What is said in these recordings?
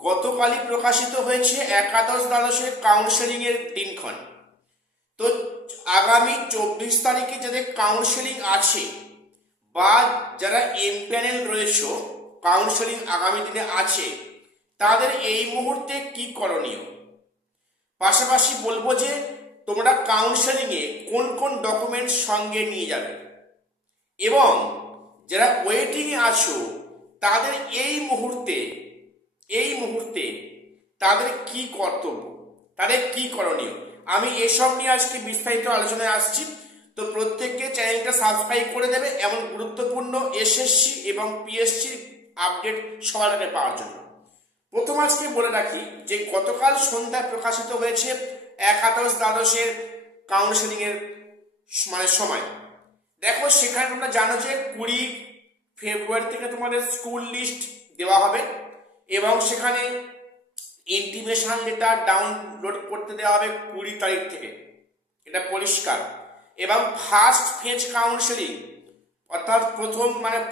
গতকালই প্রকাশিত হয়েছে একাদশ দ্বাদশের কাউন্সেলিং এর দিনক্ষণ। তো আগামী 24 তারিখে যাদের কাউন্সেলিং আছে বা যারা এমপ্যানেল রয়েছে কাউন্সেলিং আগামী দিনে আছে, তাদের এই মুহূর্তে কি করণীয়। পাশাপাশি বলবো যে তোমরা কাউন্সেলিংয়ে কোন কোন ডকুমেন্টস সঙ্গে নিয়ে যাবে এবং যারা ওয়েটিংয়ে আছো তাদের এই মুহূর্তে তাদের কি কর্তব্য, তাদের কি করণীয়, আমি এসব নিয়ে আজকে বিস্তারিত আলোচনায় আসছি। তো প্রত্যেককে চ্যানেলটা সাবস্ক্রাইব করে দেবে এমন গুরুত্বপূর্ণ এসএসসি এবং পিএসসি আপডেট সবার আগে পাওয়ার জন্য। প্রথম আজকে বলে রাখি যে গতকাল সন্ধ্যায় প্রকাশিত হয়েছে একাদশ দ্বাদশের কাউন্সেলিং এর সময়। দেখো সেখানে তোমরা জানো যে 20 ফেব্রুয়ারি থেকে তোমাদের স্কুল লিস্ট দেওয়া হবে এবং সেখানে ইন্টিমেশন লেটার ডাউনলোড করতে দেওয়া হবে 20 তারিখ থেকে, এটা পরিষ্কার। এবং ফার্স্ট ফেজ কাউন্সেলিং অর্থাৎ প্রথম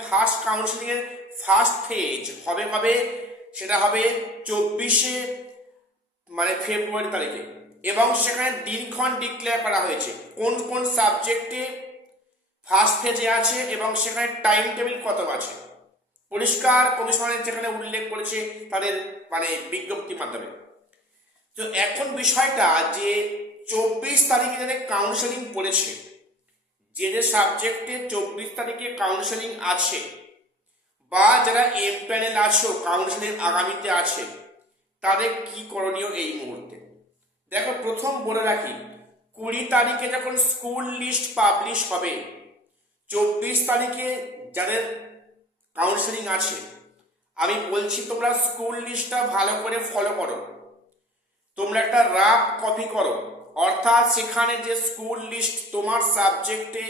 ফার্স্ট কাউন্সেলিং এর ফার্স্ট ফেজ হবে সেটা হবে 24 ফেব্রুয়ারি তারিখে এবং সেখানে দিনক্ষণ ডিক্লেয়ার করা হয়েছে কোন কোন সাবজেক্টে ফার্স্ট ফেজে আছে এবং সেখানে টাইম টেবিল কত আছে, পরিষ্কার কমিশনের যেখানে উল্লেখ করেছে তাদের বিজ্ঞপ্তির মাধ্যমে। তো এখন বিষয়টা যে 24 তারিখে যাদের কাউন্সেলিং পড়েছে, যে সাবজেক্টে 24 তারিখে কাউন্সেলিং আছে বা যারা এম প্যানেল আছো কাউন্সেলিং আগামীতে আছে, তাদের কি করণীয় এই মুহূর্তে। দেখো প্রথম বলে রাখি 20 তারিখে যখন স্কুল লিস্ট পাবলিশ হবে, 24 তারিখে যাদের কাউন্সেলিং আছে আমি বলছি তোমরা স্কুল লিস্টটা ভালো করে ফলো করো, তোমরা একটা রাফ কপি করো, অর্থাৎ সেখানে যে স্কুল লিস্ট তোমার সাবজেক্টে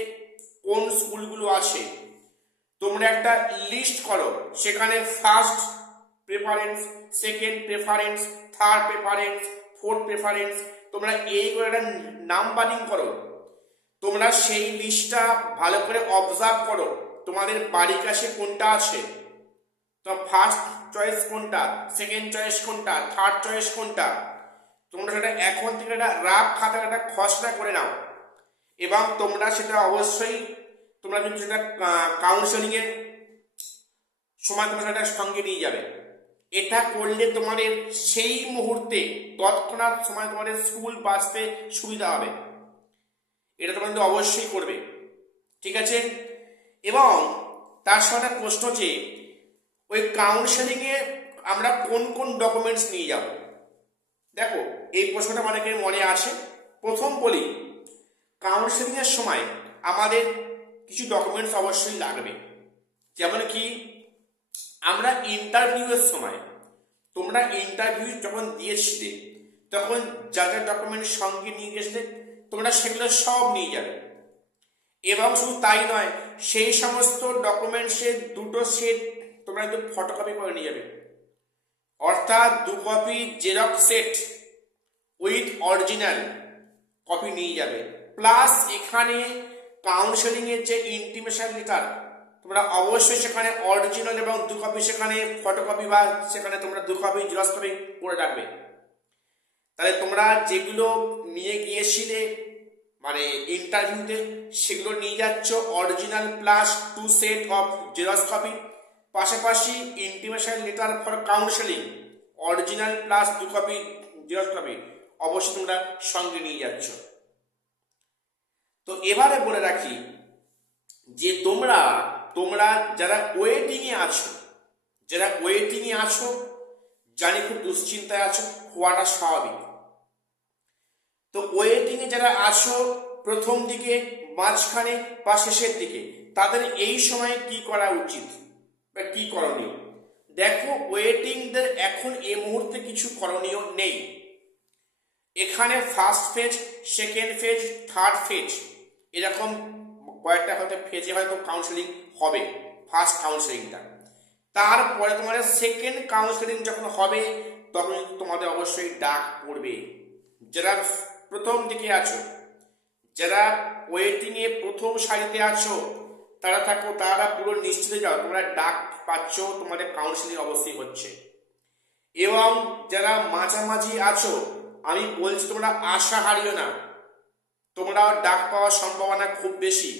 কোন স্কুলগুলো আছে তোমরা একটা লিস্ট করো, সেখানে first preference, second preference, third preference, fourth preference, তোমরা এইগুলো একটা নাম্বারিং করো। তোমরা সেই লিস্টটা ভালো করে অবজার্ভ করো, তোমাদের বাড়ির কাছে কোনটা আছে, তো ফার্স্ট চয়েস কোনটা, সেকেন্ড চয়েস কোনটা, থার্ড চয়েস কোনটা, তোমরা সেটা এখন থেকে একটা রাফ খাতা একটা খসড়া করে নাও এবং তোমরা সেটা অবশ্যই তোমরা কিন্তু সেটা কাউন্সেলিং এর সময় তোমরা সেটা সঙ্গে নিয়ে যাবে। এটা করলে তোমাদের সেই মুহূর্তে তৎক্ষণাৎ সময় তোমাদের স্কুল বাঁচতে সুবিধা হবে, এটা তোমরা কিন্তু অবশ্যই করবে, ঠিক আছে। এবং তার সাথে প্রশ্ন যে ওই কাউন্সেলিং এ আমরা কোন কোন ডকুমেন্টস নিয়ে যাব। দেখো এই প্রশ্নটা অনেকের মনে আছে। প্রথম বলি, কাউন্সেলিং এর সময় আমাদের কিছু ডকুমেন্টস অবশ্যই লাগবে, যেমন কি আমরা ইন্টারভিউয়ের সময়, তোমরা ইন্টারভিউ যখন দিয়েছিলে তখন যা যা ডকুমেন্ট সঙ্গে নিয়ে গেছিলে তোমরা সেগুলো সব নিয়ে যাবে। এবং শুধু তাই নয়, সেই সমস্ত ডকুমেন্টসের 2টো সেট তোমরা একটু ফটোকপি করে নিয়ে যাবে, অর্থাৎ 2 copy xerox set with original copy নিয়ে যাবে। প্লাস এখানে কাউন্সেলিং এর যে ইন্টিমেশন লেটার তোমরা অবশ্যই সেখানে অরিজিনাল এবং 2 কপি সেখানে ফটোকপি বা সেখানে তোমরা 2 কপি জেরক্স কপি করে রাখবে। তাহলে তোমরা যেগুলো নিয়ে গিয়েছিলে ইন্টারভিউতে সেগুলো নিয়ে যাচ্ছ original plus 2 set of xerox copy, পাশাপাশি intimation letter for counselling original plus 2 copy xerox copy অবশ্যই তোমরা সঙ্গে নিয়ে যাচ্ছ। তো এবারে বলে রাখি যে তোমরা যারা ওয়েটিং এ আছো জানি খুব দুশ্চিন্তায় আছো, হওয়াটা স্বাভাবিক। তো ওয়েটিং এ যারা আছো প্রথম দিকে, মাঝখানে বা শেষের দিকে, তাদের এই সময় কি করা উচিত বা কি করণীয়। দেখো ওয়েটিংদের এখন এই মুহূর্তে কিছু করণীয় নেই। এখানে first phase, second phase, third phase এরকম কয়েকটা হয়তো ফেজে হয়তো কাউন্সেলিং হবে। ফার্স্ট কাউন্সেলিংটা, তারপরে তোমাদের সেকেন্ড কাউন্সেলিং যখন হবে তখন তোমাদের অবশ্যই ডাক পড়বে। যারা প্রথম দিকে আছো, যারা ওয়েটিং এ প্রথম সারিতে আছো, তারা পুরো নিশ্চিত যাও তোমরা ডাক পাচ্ছ, তোমাদের কাউন্সেলিং অবশ্যই হচ্ছে। এবং যারা মাঝামাঝি আছো আমি বলছি তোমরা আশা হারিও না, তোমরা ডাক পাওয়ার সম্ভাবনা খুব বেশি।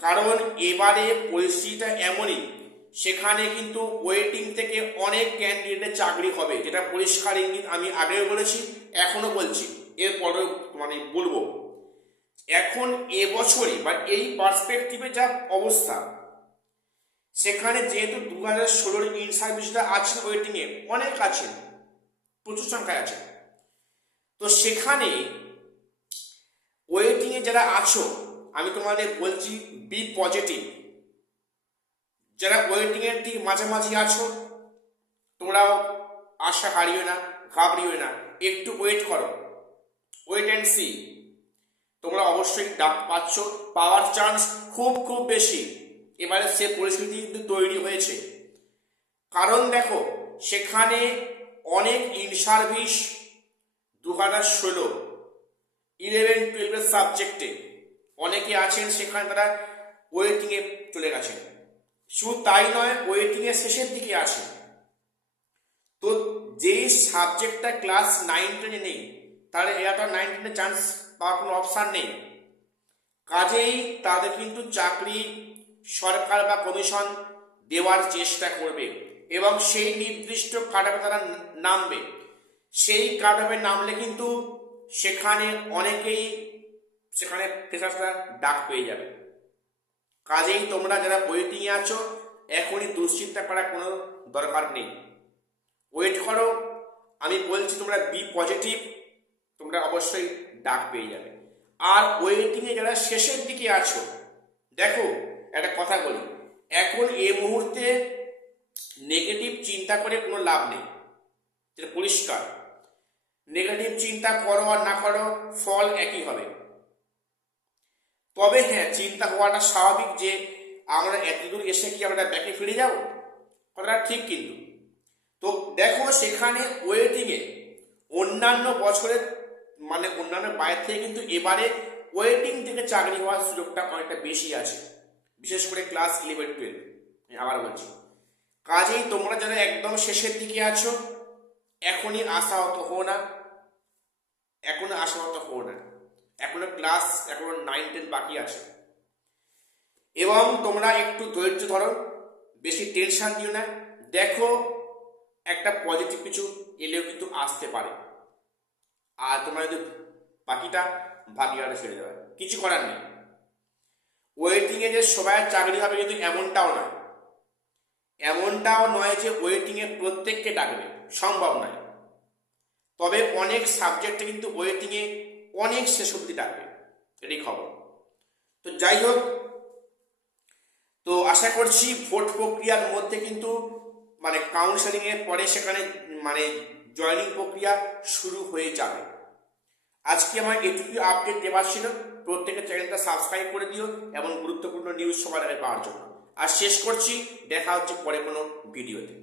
কারণ এবারে পরিস্থিতিটা এমনই, সেখানে কিন্তু ওয়েটিং থেকে অনেক ক্যান্ডিডেটের চাকরি হবে, যেটা পরিষ্কার ইঙ্গিত আমি আগেও বলেছি, এখনো বলছি, এরপরেও মানে বলবো। এখন এবছরে বা এই পার্সপেক্টিভে যা অবস্থা, সেখানে যেহেতু 2016 ইন সার্ভিসটা আছেন ওয়েটিংয়ে, অনেক আছেন, প্রচুর সংখ্যায় আছে, তো সেখানে ওয়েটিংয়ে যারা আছো আমি তোমাদের বলছি বি পজিটিভ। যারা ওয়েটিংয়ের ঠিক মাঝামাঝি আছো তোমরাও আশা হারিও না, ঘাবড়িও না, একটু ওয়েট করো, ওয়েট অ্যান্ড সি। তোমরা অবশ্যই ডাক পাচ্ছ, পাওয়ার চান্স খুব খুব বেশি। এবারে সে পরিস্থিতি কিন্তু তৈরি হয়েছে, কারণ দেখো সেখানে অনেক ইন সার্ভিস 2016 11-12 সাবজেক্টে অনেকে আছেন, সেখানে তারা ওয়েটিংয়ে চলে গেছেন। শুধু তাই নয়, ওয়েটিংয়ের শেষের দিকে আছে, তো যেই সাবজেক্টটা ক্লাস 9-10 নেই তাহলে এটা 9-10 চান্স পাওয়ার কোনো অপশান নেই। কাজেই তাদের কিন্তু চাকরি সরকার বা কমিশন দেওয়ার চেষ্টা করবে এবং সেই নির্দিষ্ট কাটাবে তারা নামবে। সেই কাটাবে নামলে কিন্তু সেখানে অনেকেই সেখানে ফ্রেশার্সরা ডাক পেয়ে যাবে। কাজেই তোমরা যারা ওয়েটিংয়ে আছো এখনই দুশ্চিন্তা করার কোনো দরকার নেই, ওয়েট করো। আমি বলছি তোমরা বি পজিটিভ, তোমরা অবশ্যই ডাক পেয়ে যাবে। আর ওয়েটিংয়ে যারা শেষের দিকে আছো, দেখো একটা কথা বলি, এখন এই মুহূর্তে নেগেটিভ চিন্তা করে কোনো লাভ নেই, যেটা পরিষ্কার। নেগেটিভ চিন্তা করো আর না করো ফল একই হবে। তবে হ্যাঁ, চিন্তা হওয়াটা স্বাভাবিক যে আমরা এতদূর এসে কি আমরা ব্যাকে ফিরে যাব, কথাটা ঠিক। কিন্তু তো দেখো সেখানে ওয়েটিংয়ে অন্যান্য বছরের মানে অন্যান্য বাইরে থেকে কিন্তু এবারে ওয়েটিং থেকে চাকরি হওয়ার সুযোগটা অনেকটা বেশি আছে, বিশেষ করে ক্লাস 11-12। আবার বলছি, কাজেই তোমরা যারা একদম শেষের দিকে আছো এখনই আশাহত হো না, এখনো আশাহত হো না, এখনো ক্লাস এখনো 9-10 বাকি আছে। এবং তোমরা একটু ধৈর্য ধরো, বেশি টেনশন দিও না। দেখো একটা পজিটিভ কিছু এলেও কিন্তু আসতে পারে, আর তোমরা যদি বাকিটা ভাগিয়াটা ছেড়ে দেবে, কিছু করার নেই। ওয়েটিংয়ে যে সবাই চাকরি হবে কিন্তু এমনটাও নয় যে ওয়েটিংয়ে প্রত্যেককে ডাকবে, সম্ভব নয়। তবে অনেক সাবজেক্টে কিন্তু ওয়েটিংয়ে অনেক শেষ অবধি ডাকবে, এটাই খবর। তো যাই হোক, তো আশা করছি ভোট প্রক্রিয়ার মধ্যে কিন্তু মানে কাউন্সেলিং এর পরে সেখানে মানে জয়েনিং প্রক্রিয়া শুরু হয়ে যাবে। আজকে আমার এটুকু আপডেট দেওয়ার ছিল। প্রত্যেকের চ্যানেলটা সাবস্ক্রাইব করে দিও এবং গুরুত্বপূর্ণ নিউজ সবার আগে পাওয়ার জন্য। আর শেষ করছি, দেখা হচ্ছে পরে কোনো ভিডিওতে।